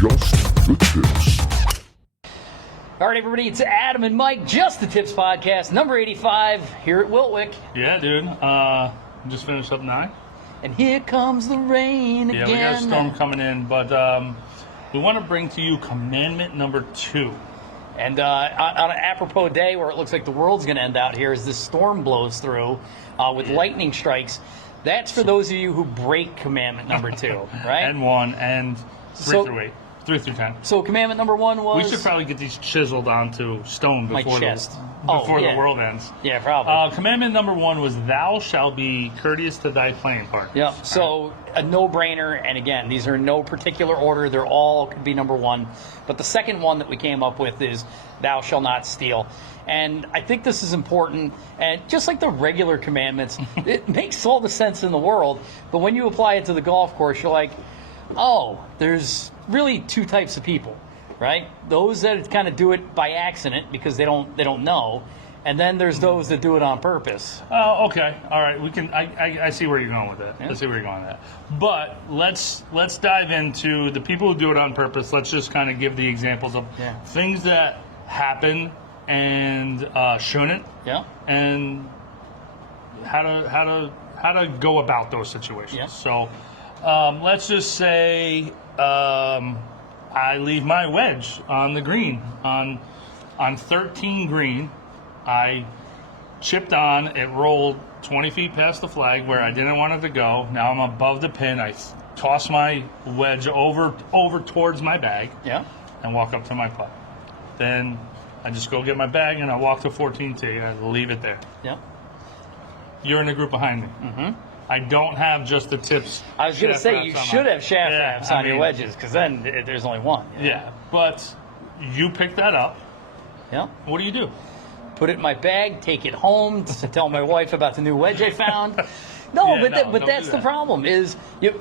Just the Tips. All right, everybody, it's Adam and Mike, Just the Tips podcast, number 85, here at Wiltwick. Yeah, dude. Just finished up 9. And here comes the rain again. Yeah, we got a storm coming in, but we want to bring to you Commandment number 2. And on an apropos day where it looks like the world's going to end out here as this storm blows through with lightning strikes, that's for those of you who break Commandment number 2, right? And 1, and 3 through 8. 3 through 10. So Commandment number 1 was... We should probably get these chiseled onto stone before, chest. The world ends. Yeah, probably. Commandment number 1 was, thou shalt be courteous to thy playing partner. Yep. So a no-brainer, and again, these are in no particular order. They're all could be number 1. But the second one that we came up with is, thou shalt not steal. And I think this is important, and just like the regular commandments, it makes all the sense in the world. But when you apply it to the golf course, you're like, oh, there's really 2 types of people, right? Those that kind of do it by accident because they don't know, and then there's those that do it on purpose. Oh, okay, all right. We can. I see where you're going with it. Yeah. I see where you're going with that. But let's dive into the people who do it on purpose. Let's just kind of give the examples of things that happen and shouldn't. Yeah. And how to go about those situations. Yeah. So let's just say I leave my wedge on the green on 13 green. I chipped on, it rolled 20 feet past the flag where I didn't want it to go. Now I'm above the pin. I toss my wedge over towards my bag, and walk up to my putt. Then I just go get my bag and I walk to 14 tee. I leave it there. Yeah. You're in the group behind me. Mm-hmm. I don't have just the tips. I was going to say you should have shaft wraps on your wedges, because then there's only one. Yeah, but you pick that up. Yeah. What do? Put it in my bag, take it home to tell my wife about the new wedge I found. But that's the problem. Is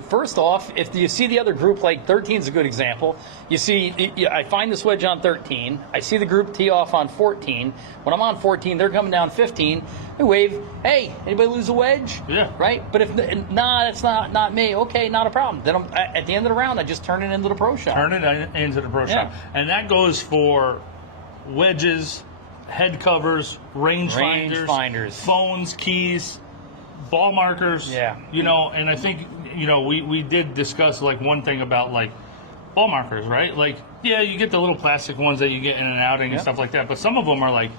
first off, if you see the other group, like 13 is a good example. You see, I find this wedge on 13. I see the group tee off on 14. When I'm on 14, they're coming down 15. I wave, hey, anybody lose a wedge? Yeah. Right? But if that's not me. Okay, not a problem. Then at the end of the round, I just turn it into the pro shop. Turn it into the pro shop, and that goes for wedges, head covers, range finders, phones, keys, ball markers. Yeah. And I think, we did discuss like one thing about like ball markers, right? Like, yeah, you get the little plastic ones that you get in an outing and stuff like that, but some of them are like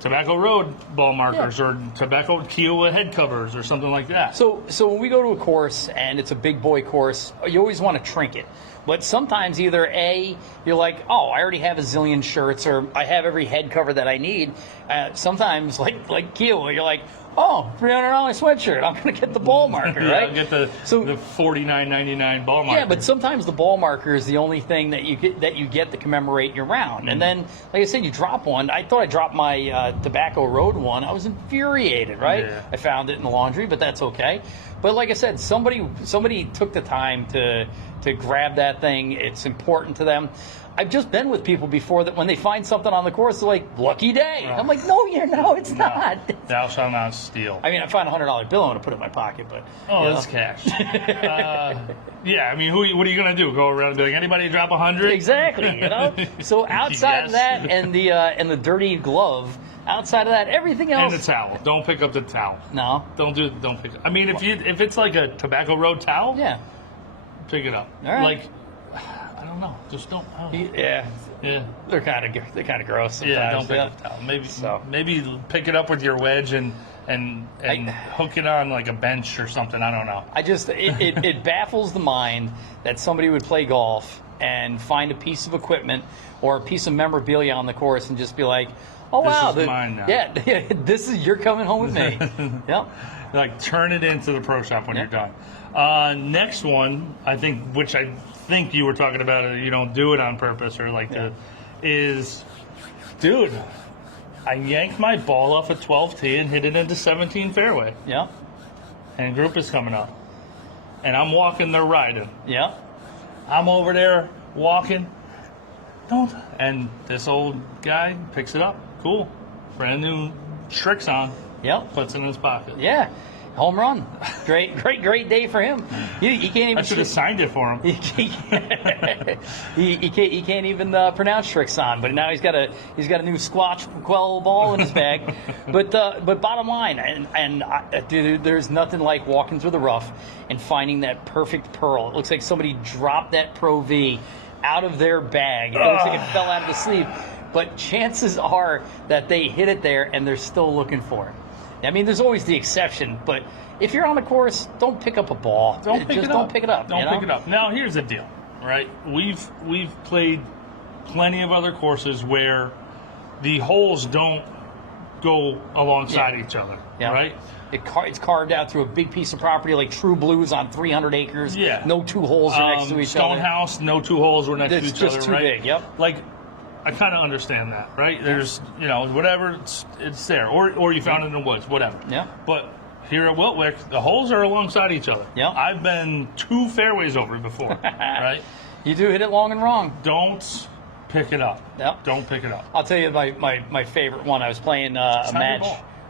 Tobacco Road ball markers or Tobacco Kiowa head covers or something like that. So when we go to a course and it's a big boy course, you always want to trinket. But sometimes either A, you're like, oh, I already have a zillion shirts, or I have every head cover that I need. Sometimes, like Kiowa, you're like, oh, $300 sweatshirt. I'm going to get the ball marker, right? I'll get the $49.99 ball marker. Yeah, but sometimes the ball marker is the only thing that you get to commemorate your round. And then, like I said, you drop one. I thought I dropped my Tobacco Road one. I was infuriated, right? Yeah. I found it in the laundry, but that's okay. But like I said, somebody took the time to grab that thing. It's important to them. I've just been with people before that when they find something on the course, they're like, lucky day. I'm like, no, it's not. Thou shalt not steal. I mean, I found a $100 bill, I'm going to put it in my pocket, but... Oh, that's cash. Yeah, I mean, what are you going to do? Go around and be like, anybody drop 100? Exactly, So outside of that and the dirty glove, outside of that, everything else... And the towel. Don't pick up the towel. No. Don't pick it. I mean, if it's like a Tobacco Road towel, pick it up. All right. Like, I don't know. Just don't. Yeah. They're kind of gross sometimes. Yeah, don't pick up the towel. Maybe pick it up with your wedge and hook it on like a bench or something. I don't know. It baffles the mind that somebody would play golf and find a piece of equipment or a piece of memorabilia on the course and just be like, oh, wow. This is mine now. Yeah, you're coming home with me. Yep. Like, turn it into the pro shop when you're done. Next one, which I think you were talking about, you don't do it on purpose or is, dude, I yanked my ball off at 12 tee and hit it into 17 fairway. Yeah. And group is coming up. And I'm walking, they're riding. Yeah. I'm over there walking. And this old guy picks it up. Cool. Brand new tricks on. Yep. Puts it in his pocket. Yeah. Home run. Great day for him. He can't even. I should have signed it for him. He can't even pronounce Trixon, but now he's got a new Squatch Quell ball in his bag. But bottom line, dude, there's nothing like walking through the rough and finding that perfect pearl. It looks like somebody dropped that Pro V out of their bag. It looks like it fell out of the sleeve. But chances are that they hit it there and they're still looking for it. I mean, there's always the exception, but if you're on the course, don't pick up a ball. Don't pick it up. Don't pick it up. Don't pick it up. Now, here's the deal, right? We've played plenty of other courses where the holes don't go alongside each other, right? It's carved out through a big piece of property like True Blues on 300 acres. Yeah. No two holes are next to each other. Stonehouse, no two holes were next to each other, It's just too big, yep. Like, I kind of understand that, right? There's, whatever, it's there. Or you found it in the woods, whatever. Yeah. But here at Wiltwyck, the holes are alongside each other. Yeah. I've been 2 fairways over before, right? You do hit it long and wrong. Don't pick it up. Yep. Don't pick it up. I'll tell you my favorite one. I was playing a match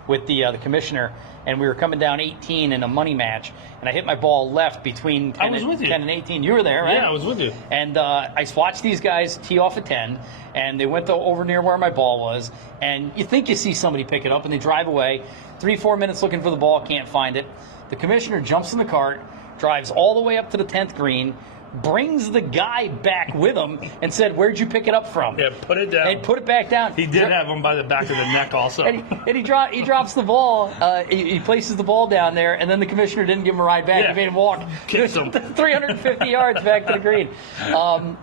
with the commissioner, and we were coming down 18 in a money match, and I hit my ball left between 10 and 18. You were there, right? Yeah, I was with you. And I watched these guys tee off at 10, and they went over near where my ball was, and you think you see somebody pick it up, and they drive away. 3-4 minutes looking for the ball, can't find it. The commissioner jumps in the cart, drives all the way up to the 10th green, brings the guy back with him and said, "Where'd you pick it up from?" Yeah, put it down. And put it back down. He did have him by the back of the neck also. And he drops the ball. He places the ball down there, and then the commissioner didn't give him a ride back. Yeah. He made him walk Kicked him. 350 yards back to the green.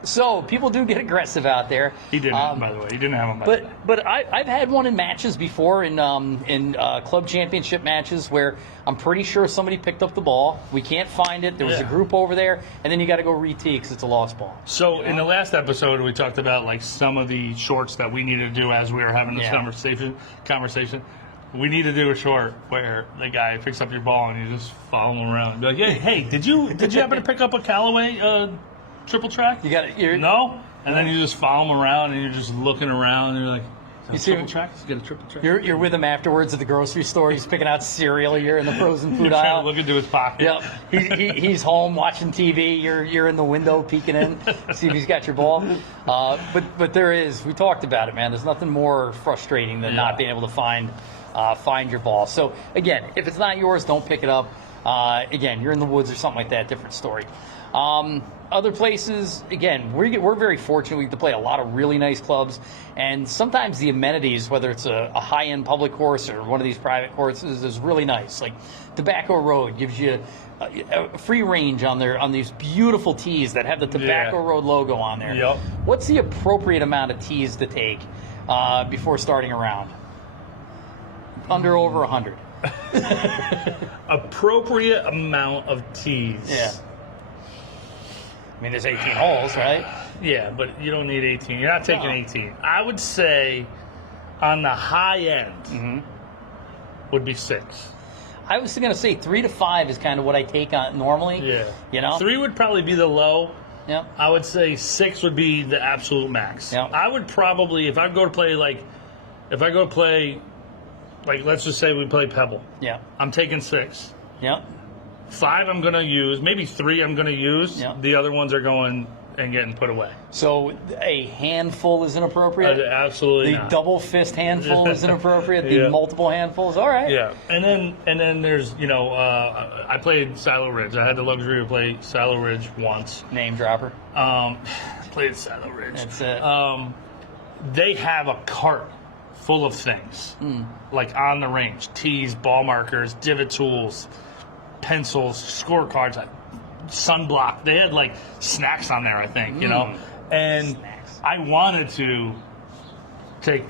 So people do get aggressive out there. He didn't, by the way. He didn't have him by the back. But I've had one in matches before, in club championship matches, where I'm pretty sure somebody picked up the ball. We can't find it. There was a group over there, and then you got to go re-tee because it's a lost ball. So in the last episode, we talked about like some of the shorts that we needed to do as we were having this conversation. We need to do a short where the guy picks up your ball and you just follow him around and be like, hey, did you happen to pick up a Callaway triple track? You got it. No? And then you just follow him around and you're just looking around and you're like, you see, triple track? Get a triple track. You're with him afterwards at the grocery store. He's picking out cereal. You're in the frozen food Trying aisle. to look into his pocket. Yep. He's home watching TV. You're in the window peeking in, see if he's got your ball. But there is. We talked about it, man. There's nothing more frustrating than not being able to find your ball. So again, if it's not yours, don't pick it up. Again, you're in the woods or something like that. Different story. Other places, again, we're very fortunate. We get to play a lot of really nice clubs, and sometimes the amenities, whether it's a high-end public course or one of these private courses, is really nice. Like Tobacco Road gives you a free range on these beautiful tees that have the Tobacco Road logo on there. Yep. What's the appropriate amount of tees to take before starting a round? Under over 100. Appropriate amount of tees. Yeah. I mean, there's 18 holes, right? Yeah, but you don't need 18. You're not taking 18. I would say on the high end would be 6. I was going to say 3 to 5 is kind of what I take on normally. Yeah. You know? 3 would probably be the low. Yeah. I would say 6 would be the absolute max. Yeah. I would probably, if I go to play, let's just say we play Pebble. Yeah. I'm taking 6. Yeah. 5 I'm going to use. Maybe 3 I'm going to use. Yeah. The other ones are going and getting put away. So a handful is inappropriate? Absolutely The not. double fist handful is inappropriate? The multiple handfuls? All right. Yeah. And then there's, I played Silo Ridge. I had the luxury to play Silo Ridge once. Name dropper. Played Silo Ridge. That's it. They have a cart full of things, like on the range. Tees, ball markers, divot tools, pencils, scorecards, sunblock. They had like snacks on there, I think, and Snacks. I wanted to take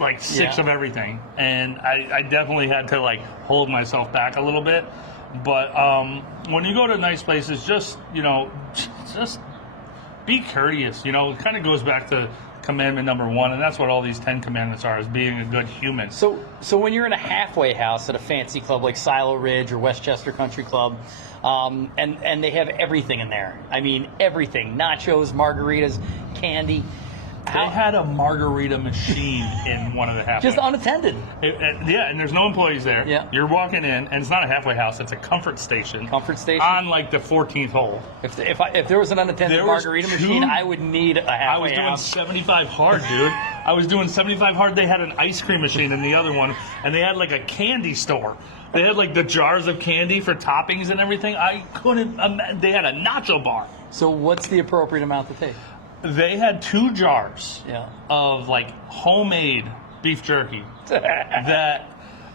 like 6 of everything, and I definitely had to like hold myself back a little bit. But when you go to nice places, just be courteous. It kind of goes back to commandment number 1, and that's what all these 10 commandments are, is being a good human. So when you're in a halfway house at a fancy club like Silo Ridge or Westchester Country Club, and they have everything in there. I mean, everything. Nachos, margaritas, candy. They had a margarita machine in one of the halfway. Just unattended. Yeah, and there's no employees there. Yeah. You're walking in, and it's not a halfway house; it's a comfort station. Comfort station. On like the 14th hole. If there was an unattended margarita machine, I would need a halfway house. I was doing 75 hard, dude. I was doing 75 hard. They had an ice cream machine in the other one, and they had like a candy store. They had like the jars of candy for toppings and everything. I couldn't. They had a nacho bar. So what's the appropriate amount to take? They had 2 jars Yeah. of like homemade beef jerky that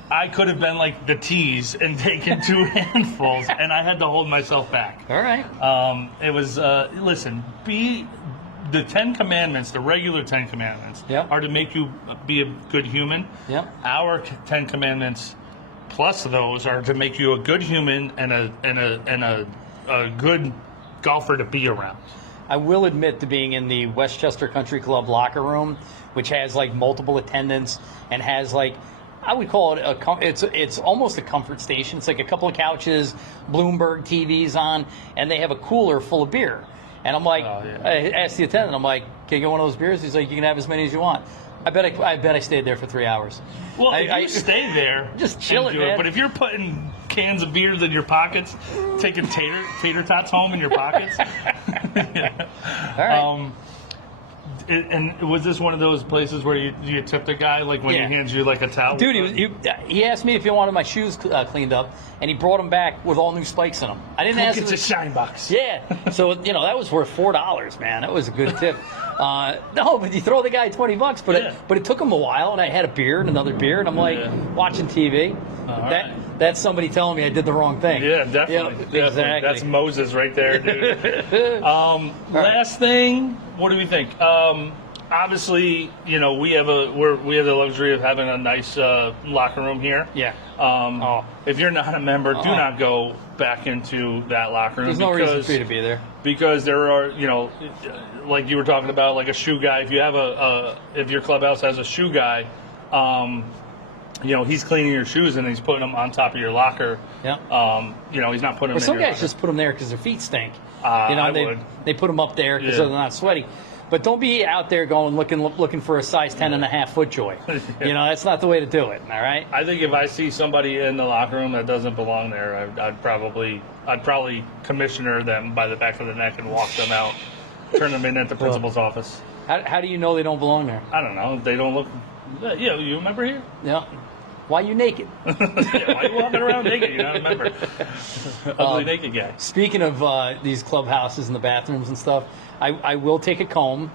I could have been like the tease and taken 2 handfuls, and I had to hold myself back. All right. It was listen, the 10 commandments, the regular 10 commandments, Yep. are to make you be a good human. Yep. Our 10 commandments plus those are to make you a good human and a good golfer to be around. I will admit to being in the Westchester Country Club locker room, which has like multiple attendants and has like, I would call it it's almost a comfort station. It's like a couple of couches, Bloomberg TVs on, and they have a cooler full of beer. And I'm like, I asked the attendant, I'm like, can you get one of those beers? He's like, you can have as many as you want. I bet I stayed there for 3 hours. Well, if you stay there, just chill it, do man. But if you're putting cans of beers in your pockets, taking tater tots home in your pockets. All right. And was this one of those places where you tipped a guy, like when he hands you like a towel? Dude, he asked me if he wanted my shoes cleaned up, and he brought them back with all new spikes in them. I didn't ask him. It's a shine box. Yeah, so that was worth $4, man. That was a good tip. No, but you throw the guy $20, but it took him a while, and I had a beer and another beer, and I'm like watching TV. That's somebody telling me I did the wrong thing. Yeah, definitely. Exactly. That's Moses right there, dude. Last thing, what do we think? Obviously, we have the luxury of having a nice locker room here. Yeah. If you're not a member, do not go back into that locker room. There's no reason for you to be there. Because there are, like you were talking about, like a shoe guy. If you have if your clubhouse has a shoe guy, he's cleaning your shoes and he's putting them on top of your locker. Yeah. He's not putting them. But some in your guys locker. just put them there because their feet stink. They put them up there because they're not sweaty. But don't be out there going looking for a size 10.5 FootJoy. That's not the way to do it. All right. I think if I see somebody in the locker room that doesn't belong there, I'd probably commissioner them by the back of the neck and walk them out, turn them in at the principal's office. How do you know they don't belong there? I don't know. They don't look. Yeah, you remember here? Yeah. Why you naked? Why are you walking around naked? You're not a member. Ugly naked guy. Speaking of these clubhouses and the bathrooms and stuff, I will take a comb.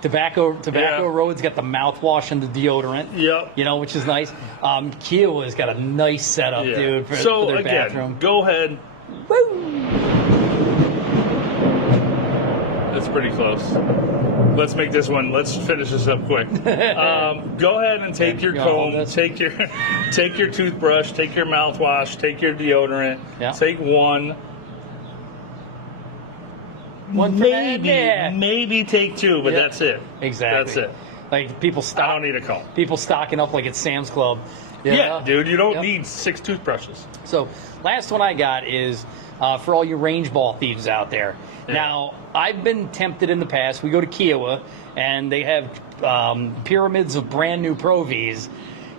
Tobacco Road's got the mouthwash and the deodorant. Yep. Which is nice. Kiowa's got a nice setup, dude, for their bathroom. Go ahead. Woo! That's pretty close. Let's make this one. Let's finish this up quick. Go ahead and take your comb, take your toothbrush, take your mouthwash, take your deodorant. Yeah. Take one. Maybe take 2, but that's it. Exactly. That's it. Like people stock. I don't need a comb. People stocking up like it's Sam's Club. Yeah, dude. You don't need 6 toothbrushes. So, last one I got is for all you range ball thieves out there. Yeah. Now, I've been tempted in the past. We go to Kiowa, and they have pyramids of brand new Pro Vs.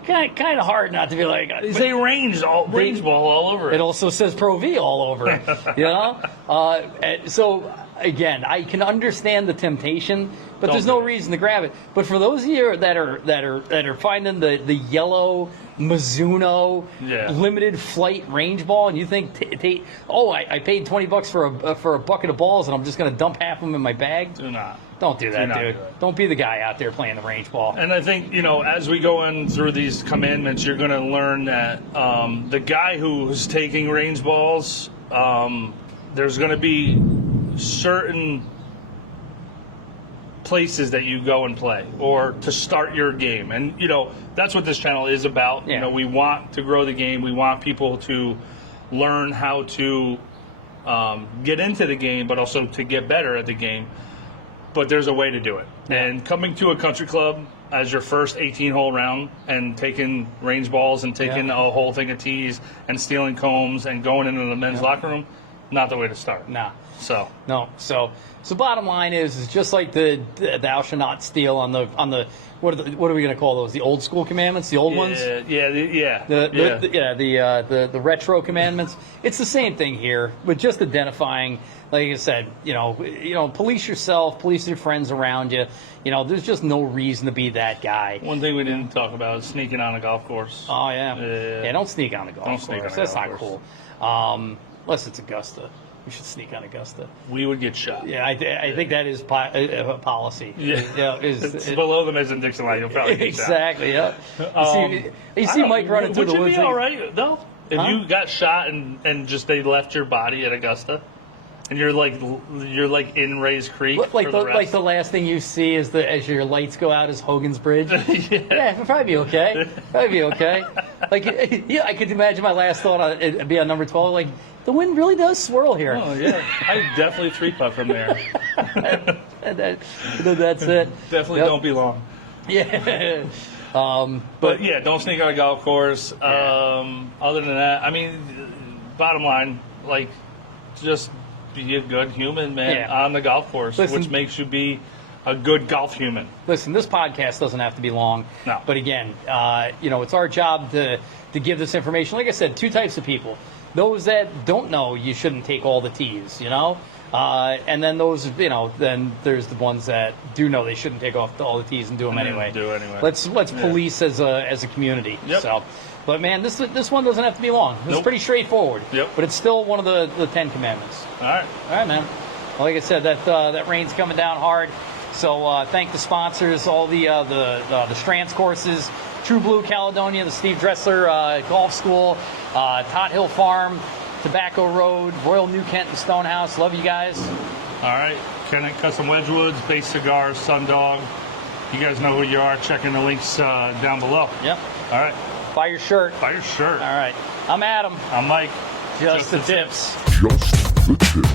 Kind of hard not to be like. They say range ball all over it. It also says Pro V all over it. So again, I can understand the temptation, but there's no reason to grab it. But for those of you that are finding the yellow Mizuno limited flight range ball, and you think, I paid $20 for a bucket of balls, and I'm just going to dump half of them in my bag. Don't do that, dude. Don't be the guy out there playing the range ball. And I think, as we go in through these commandments, you're going to learn that the guy who's taking range balls, there's going to be certain places that you go and play or to start your game. And, that's what this channel is about. Yeah. We want to grow the game. We want people to learn how to get into the game, but also to get better at the game. But there's a way to do it. Yeah. And coming to a country club as your first 18-hole round and taking range balls and taking a whole thing of tees and stealing combs and going into the men's locker room, not the way to start. Nah. So No. So bottom line is just like the thou shall not steal on the what are we going to call those? The old school commandments, the old ones. The retro commandments. It's the same thing here, but just identifying, like I said, police yourself, police your friends around you. There's just no reason to be that guy. One thing we didn't talk about is sneaking on a golf course. Oh yeah, don't sneak on a golf course. That's not cool. Unless it's Augusta. We should sneak on Augusta. We would get shot. Yeah, I think that is a policy. Yeah, it's below the Mason-Dixon line. You'll probably get exactly. Yeah. You see Mike running through the woods. Would you be all right though if you got shot and just they left your body at Augusta, and you're like in Rays Creek? Like the last thing you see is as your lights go out is Hogan's Bridge. Yeah, it'd probably be okay. Like I could imagine my last thought it'd be on number 12. Like, the wind really does swirl here. Oh, yeah. I definitely 3-putt from there. That's it. Definitely don't be long. Yeah. But yeah, don't sneak on a golf course. Yeah. Other than that, I mean, bottom line, like, just be a good human, man, on the golf course, which makes you be a good golf human. Listen, this podcast doesn't have to be long. No. But again, it's our job to give this information. Like I said, two types of people. Those that don't know you shouldn't take all the tees, and then those, then there's the ones that do know they shouldn't take off all the tees and do them anyway. Let's police as a community. Yep. So, but man, this one doesn't have to be long. It's pretty straightforward. Yep. But it's still one of the 10 commandments. All right, man. Well, like I said, that rain's coming down hard. So thank the sponsors, all the Strands courses, True Blue Caledonia, the Steve Dressler Golf School, Tot Hill Farm, Tobacco Road, Royal New Kent and Stonehouse. Love you guys. All right. Kennett Custom Wedgwoods, Base Cigars, Sundog. You guys know who you are. Checking the links down below. Yep. All right. Buy your shirt. Buy your shirt. All right. I'm Adam. I'm Mike. Just the tips. Just the tips.